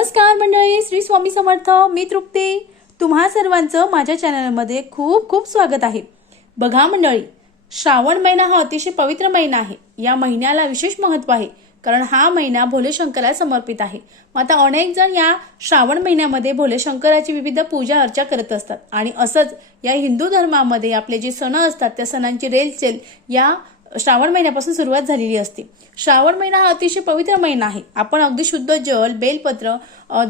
नमस्कार मंडळी, श्री स्वामी समर्थ. मी तृप्ती. तुम्हा सर्वांचं माझ्या चॅनलमध्ये खूप खूप स्वागत आहे. बघा मंडळी, श्रावण महिना हा अतिशय पवित्र महिना आहे. या महिन्याला विशेष महत्त्व आहे कारण हा महिना भोले शंकराला समर्पित आहे. आता अनेक जण या श्रावण महिन्यामध्ये भोले शंकराची विविध पूजा अर्चा करत असतात आणि असंच या हिंदू धर्मामध्ये आपले जे सण असतात त्या सणांची रेलचेल या श्रावण महिन्यापासून सुरुवात झालेली असते. श्रावण महिना हा अतिशय पवित्र महिना आहे. आपण अगदी शुद्ध जल, बेलपत्र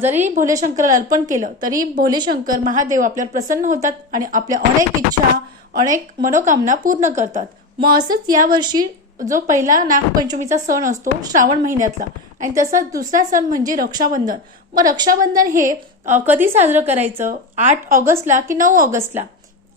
जरी भोले शंकराला अर्पण केलं तरी भोले शंकर महादेव आपल्यावर प्रसन्न होतात आणि आपल्या अनेक इच्छा, अनेक मनोकामना पूर्ण करतात. मग असंच यावर्षी जो पहिला नागपंचमीचा सण असतो श्रावण महिन्यातला आणि तसंच दुसरा सण म्हणजे रक्षाबंधन. मग रक्षाबंधन हे कधी साजरं करायचं? 8 ऑगस्टला की 9 ऑगस्टला?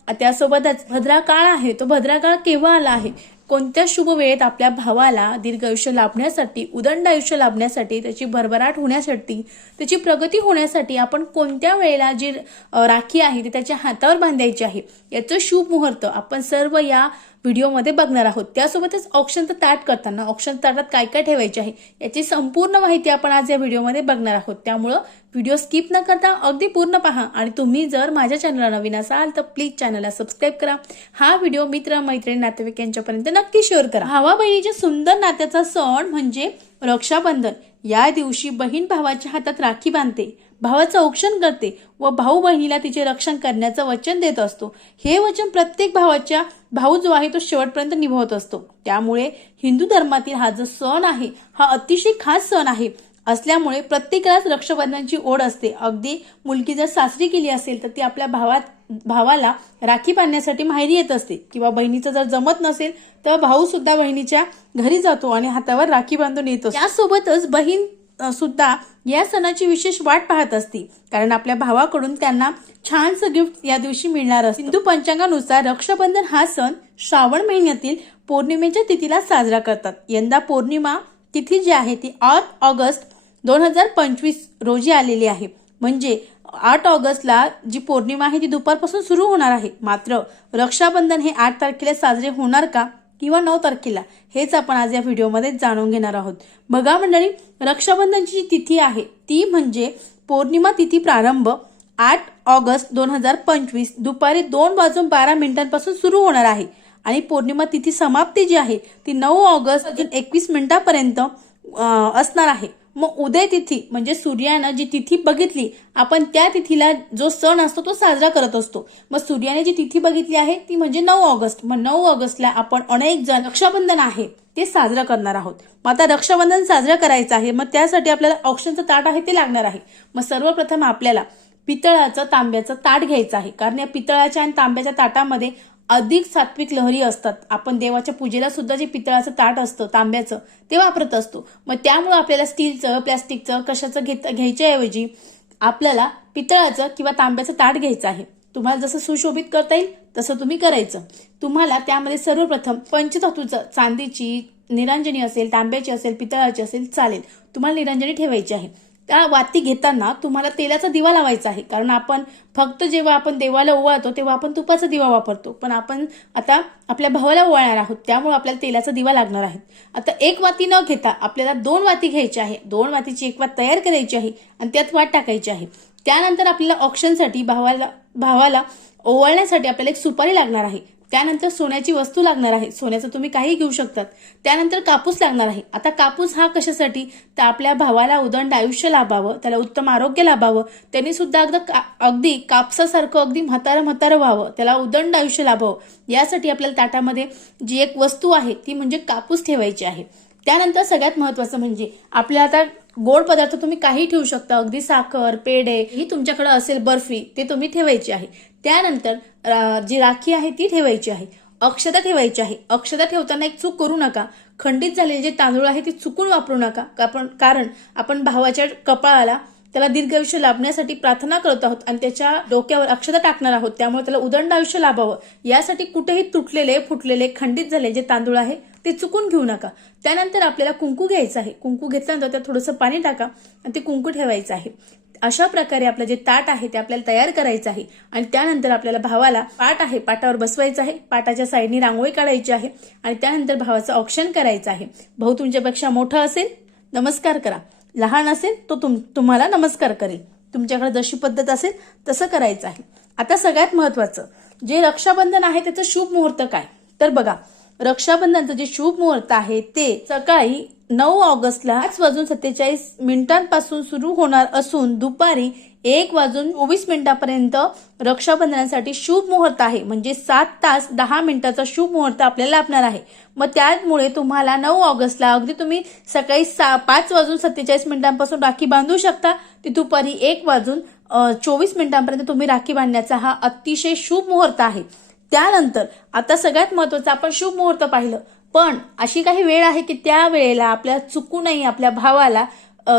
त्यासोबतच भद्रा काळ आहे. तो भद्रा काळ केव्हा आला आहे? कोणत्या शुभ वेळेत आपल्या भावाला दीर्घ आयुष्य लाभण्यासाठी, उदंड आयुष्य लाभण्यासाठी, त्याची भरभराट होण्यासाठी, त्याची प्रगती होण्यासाठी आपण कोणत्या वेळेला जी राखी आहे ती त्याच्या हातावर बांधायची आहे याचं शुभ मुहूर्त आपण सर्व या व्हिडिओमध्ये बघणार आहोत. त्यासोबतच औक्षणचं ताट करताना औक्षण ताटात काय काय ठेवायचे आहे याची संपूर्ण माहिती आपण आज या व्हिडिओमध्ये बघणार आहोत. त्यामुळं व्हिडिओ स्किप न करता अगदी पूर्ण पहा आणि तुम्ही जर माझ्या चॅनलला नवीन असाल तर प्लीज चॅनलला सबस्क्राईब करा. हा व्हिडिओ मित्र, मैत्रिणी, नातेवाईक यांच्यापर्यंत नक्की शेअर करा. भावा बहिणीच्या सुंदर नात्याचा सण म्हणजे रक्षाबंधन. या दिवशी बहीण भावाच्या हातात राखी बांधते, भावाचं औक्षण करते व भाऊ बहिणीला तिचे रक्षण करण्याचं वचन देत असतो. हे वचन प्रत्येक भावाच्या भाऊ जो आहे तो शेवटपर्यंत निभावत असतो. त्यामुळे हिंदू धर्मातील हा जो सण आहे हा अतिशय खास सण आहे. असल्यामुळे प्रत्येकालाच रक्षाबंधनाची ओढ असते. अगदी मुलगी जर सासरी गेली असेल तर ती आपल्या भावाला राखी बांधण्यासाठी माहेरी येत असते किंवा बहिणीचं जर जमत नसेल तर भाऊ सुद्धा बहिणीच्या घरी जातो आणि हातावर राखी बांधून येत असतो. त्यासोबतच बहीण सुद्धा या सणाची विशेष वाट पाहत असते कारण आपल्या भावाकडून त्यांना छानसं गिफ्ट या दिवशी मिळणार असते. हिंदू पंचांगानुसार रक्षाबंधन हा सण श्रावण महिन्यातील पौर्णिमेच्या तिथीला साजरा करतात. यंदा पौर्णिमा तिथी जी आहे ती 8 ऑगस्ट 2025 रोजी आलेली आहे. म्हणजे 8 ऑगस्टला जी पौर्णिमा आहे ती दुपारपासून सुरू होणार आहे. मात्र रक्षाबंधन हे 8 तारखेला साजरे होणार का किंवा 9 तारखेला हेच आपण आज या व्हिडिओमध्ये जाणून घेणार आहोत. बघा मंडळी, रक्षाबंधनची जी तिथी आहे ती म्हणजे पौर्णिमा तिथी प्रारंभ 8 ऑगस्ट 2025 दुपारी 2:12 सुरू होणार आहे आणि पौर्णिमा तिथी समाप्ती जी आहे ती 9 ऑगस्ट 21 असणार आहे. मग उदय तिथी म्हणजे सूर्यानं जी तिथी बघितली आपण त्या तिथीला जो सण असतो तो साजरा करत असतो. मग सूर्याने जी तिथी बघितली आहे ती म्हणजे 9 ऑगस्ट. मग 9 ऑगस्टला आपण अनेक जण रक्षाबंधन आहे ते साजरा करणार आहोत. मग आता रक्षाबंधन साजरा करायचं आहे मग त्यासाठी आपल्याला औक्षणचं ताट आहे ते लागणार आहे. मग सर्वप्रथम आपल्याला पितळाचं, तांब्याचं ताट घ्यायचं आहे कारण या पितळाच्या आणि तांब्याच्या ताटामध्ये अधिक सात्विक लहरी असतात. आपण देवाच्या पूजेला सुद्धा जे पितळाचं ताट असतं तांब्याचं ते वापरत असतो. मग त्यामुळे आपल्याला स्टीलचं, प्लॅस्टिकचं कशाचं घ्यायच्याऐवजी आपल्याला पितळाचं किंवा तांब्याचं ताट घ्यायचं आहे. तुम्हाला जसं सुशोभित करता येईल तसं तुम्ही करायचं. तुम्हाला त्यामध्ये सर्वप्रथम पंचधातूचं, चांदीची निरांजनी असेल, तांब्याची असेल, पितळाची असेल चालेल, तुम्हाला निरांजनी ठेवायची आहे. त्या वाती घेताना तुम्हाला तेलाचा दिवा लावायचा आहे कारण आपण फक्त जेव्हा आपण देवाला ओवाळतो तेव्हा आपण तुपाचा दिवा वापरतो, पण आपण आता आपल्या भावाला ओवाळणार आहोत त्यामुळे आपल्याला तेलाचा दिवा लागणार आहे. आता एक वाती न घेता आपल्याला 2 वाती घ्यायची आहे. 2 वातीची एक वात तयार करायची आहे आणि त्यात वात टाकायची आहे. त्यानंतर आपल्याला ऑक्शनसाठी भावाला ओवाळण्यासाठी आपल्याला एक सुपारी लागणार आहे. त्यानंतर सोन्याची वस्तू लागणार आहे. सोन्याचं तुम्ही काही घेऊ शकतात. त्यानंतर कापूस लागणार आहे. आता कापूस हा कशासाठी? तर आपल्या भावाला उदंड आयुष्य लाभावं, त्याला उत्तम आरोग्य लाभावं, त्यांनी सुद्धा अगदी कापसासारखं अगदी म्हातारं व्हावं, त्याला उदंड आयुष्य लाभावं यासाठी आपल्याला ताटामध्ये जी एक वस्तू आहे ती म्हणजे कापूस ठेवायची आहे. त्यानंतर सगळ्यात महत्वाचं म्हणजे आपल्या आता गोड पदार्थ तुम्ही काही ठेवू शकता. अगदी साखर, पेढे ही तुमच्याकडे असेल, बर्फी ते तुम्ही ठेवायची आहे. त्यानंतर जी राखी आहे ती ठेवायची आहे. अक्षता ठेवायची आहे. अक्षता ठेवताना एक चूक करू नका. खंडित झालेले जे तांदूळ आहे ते चुकून वापरू नका कारण आपण भावाच्या कपाळाला त्याला दीर्घ आयुष्य लाभण्यासाठी प्रार्थना करत आहोत आणि त्याच्या डोक्यावर अक्षता टाकणार आहोत. त्यामुळे त्याला उदंड आयुष्य लाभावं यासाठी कुठेही तुटलेले, फुटलेले, खंडित झालेले जे तांदूळ आहे ते चुकून घेऊ नका. त्यानंतर आपल्याला कुंकू घ्यायचं आहे. कुंकू घेतल्यानंतर त्यात थोडंसं पाणी टाका आणि ते कुंकू ठेवायचं आहे. अशा प्रकारे आपलं जे ताट आहे ते आपल्याला तयार करायचं आहे आणि त्यानंतर आपल्याला भावाला पाट आहे पाटावर बसवायचं आहे. पाटाच्या साईडनी रांगोळी काढायची आहे आणि त्यानंतर भावाचं औक्षण करायचं आहे. भाऊ तुमच्यापेक्षा मोठा असेल नमस्कार करा. लहान असेल तो तुम्हाला नमस्कार करेल. तुमच्याकडे जशी पद्धत असेल तसं करायचं आहे. आता सगळ्यात महत्त्वाचं जे रक्षाबंधन आहे त्याचं शुभ मुहूर्त काय, तर बघा रक्षाबंधनचं जे शुभ मुहूर्त आहे ते सकाळी 9 ऑगस्टला 5:47 पासून सुरू होणार असून दुपारी 1:24 रक्षाबंधनासाठी शुभ मुहूर्त आहे. म्हणजे 7 तास 10 मिनिटाचा शुभ मुहूर्त आपल्याला लाभणार आहे. मग त्यामुळे तुम्हाला 9 ऑगस्टला अगदी तुम्ही सकाळी 5:47 पासून राखी बांधू शकता. ती दुपारी 1:24 तुम्ही राखी बांधण्याचा हा अतिशय शुभ मुहूर्त आहे. त्यानंतर आता सगळ्यात महत्त्वाचं आपण शुभ मुहूर्त पाहिलं, पण अशी काही वेळ आहे की त्या वेळेला आपल्याला चुकूनही आपल्या भावाला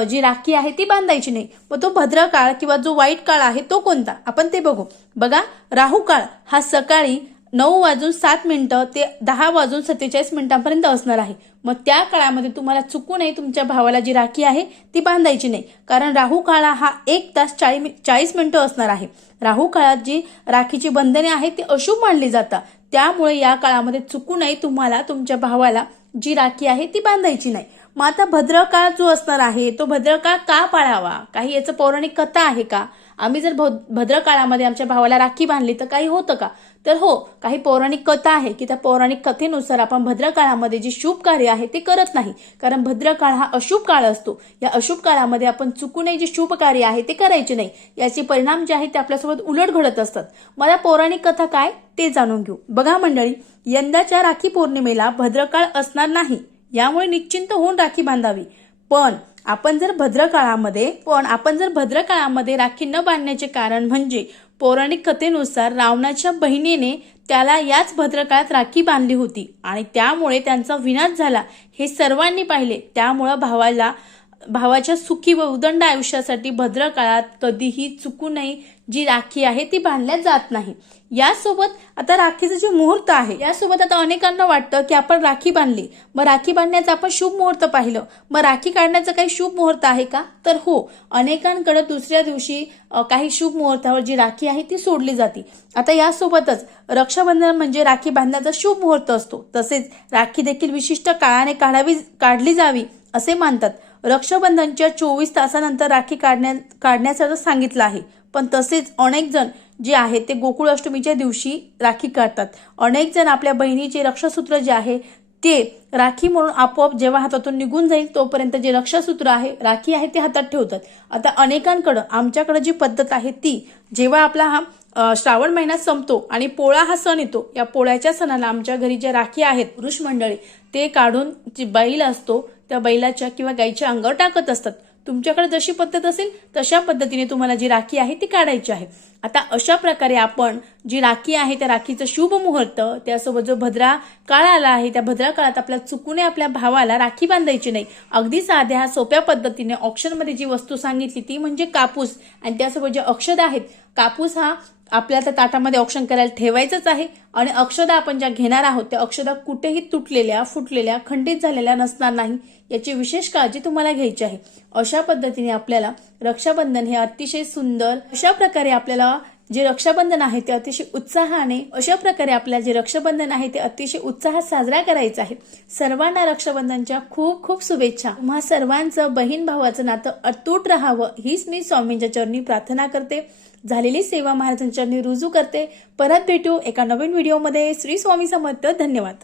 जी राखी आहे ती बांधायची नाही. मग तो भद्र काळ किंवा जो वाईट काळ आहे तो कोणता आपण ते बघू. बघा राहू काळ हा सकाळी 9:07 ते 10:47 असणार आहे. मग त्या काळामध्ये तुम्हाला चुकूनही तुमच्या भावाला जी राखी आहे ती बांधायची नाही, कारण राहू काळ हा 1 तास 40 मिनिटं असणार आहे. राहू काळात जी राखीची बंधने आहेत ती अशुभ मानली जातात. त्यामुळे या काळामध्ये चुकूनही तुम्हाला तुमच्या भावाला जी राखी आहे ती बांधायची नाही. मग आता भद्रकाळ जो असणार आहे तो भद्रकाळ का पाळावा, काही याचं पौराणिक कथा आहे का? आम्ही जर भद्रकाळामध्ये आमच्या भावाला राखी बांधली तर काही होतं का? तर हो, काही पौराणिक कथा आहे की त्या पौराणिक कथेनुसार आपण भद्रकाळामध्ये जे शुभ कार्य आहे ते करत नाही, कारण भद्रकाळ हा अशुभ काळ असतो. या अशुभ काळामध्ये आपण चुकूनही जे शुभ कार्य आहे ते करायचे नाही. याचे परिणाम जे आहेत ते आपल्यासोबत उलट घडत असतात. मला पौराणिक कथा काय ते जाणून घेऊ. बघा मंडळी, यंदाच्या राखी पौर्णिमेला भद्रकाळ असणार नाही, यामुळे निश्चिंत होऊन राखी बांधावी. पण आपण जर भद्रकाळामध्ये राखी न बांधण्याचे कारण म्हणजे पौराणिक कथेनुसार रावणाच्या बहिणीने त्याला याच भद्रकाळात राखी बांधली होती आणि त्यामुळे त्यांचा विनाश झाला हे सर्वांनी पाहिले. त्यामुळे भावाच्या सुखी व उदंड आयुष्यासाठी भद्रकाळात कधीही चुकूनही जी राखी आहे ती बांधल्या जात नाही. यासोबत आता राखीचं जे मुहूर्त आहे यासोबत आता अनेकांना वाटतं की आपण राखी बांधली, मग राखी बांधण्याचं आपण शुभ मुहूर्त पाहिलं, मग राखी काढण्याचं काही शुभ मुहूर्त आहे का? तर हो, अनेकांकडे दुसऱ्या दिवशी काही शुभ मुहूर्तावर जी राखी आहे ती सोडली जाते. आता यासोबतच रक्षाबंधन म्हणजे राखी बांधण्याचा शुभ मुहूर्त असतो. तसेच राखी देखील विशिष्ट काळाने काढली जावी असे मानतात. रक्षाबंधनच्या 24 तासानंतर राखी काढण्याचं सांगितलं आहे. पण तसेच अनेक जण जे आहेत ते गोकुळ अष्टमीच्या दिवशी राखी काढतात. अनेक जण आपल्या बहिणीचे रक्षासूत्र जे आहे ते राखी म्हणून आपोआप जेव्हा हातातून निघून जाईल तोपर्यंत जे रक्षासूत्र आहे राखी आहे ते हातात ठेवतात. आता अनेकांकडं आमच्याकडे जी पद्धत आहे ती जेव्हा आपला हा श्रावण महिना संपतो आणि पोळा हा सण येतो, या पोळ्याच्या सणाला आमच्या घरी ज्या राखी आहेत पुरुष मंडळी ते काढून जी बैल असतो त्या बैलाच्या किंवा गाईच्या अंगावर टाकत असतात. तुमच्याकडे जशी पद्धत असेल तशा पद्धतीने तुम्हाला जी राखी आहे ती काढायची आहे. आता अशा प्रकारे आपण जी राखी आहे त्या राखीचं शुभ मुहूर्त, त्यासोबत जो भद्रा काळ आला आहे त्या भद्रा काळात आपल्याला चुकून आपल्या भावाला राखी बांधायची नाही. अगदी साध्या सोप्या पद्धतीने ऑप्शनमध्ये जी वस्तू सांगितली ती म्हणजे कापूस आणि त्यासोबत जे अक्षदा आहेत, कापूस हा आपल्या त्या ताटामध्ये ऑप्शन करायला ठेवायचंच आहे आणि अक्षदा आपण ज्या घेणार आहोत त्या अक्षदा कुठेही तुटलेल्या, फुटलेल्या, खंडित झालेल्या नसणार नाही याची विशेष काळजी तुम्हाला घ्यायची आहे. अशा पद्धतीने आपल्याला रक्षाबंधन हे अतिशय सुंदर अशा प्रकारे आपल्याला जे रक्षाबंधन आहे ते अतिशय उत्साहात साजरा करायचा आहे. सर्वांना रक्षाबंधनच्या खूप खूप शुभेच्छा. तुम्हा सर्वांचं बहीण भावाचं नातं अतूट राहावं हीच मी स्वामींच्या चरणी प्रार्थना करते. झालेली सेवा महाराजांच्या चरणी रुजू करते. परत भेटू एका नवीन व्हिडिओमध्ये. श्री स्वामी समर्थ. धन्यवाद.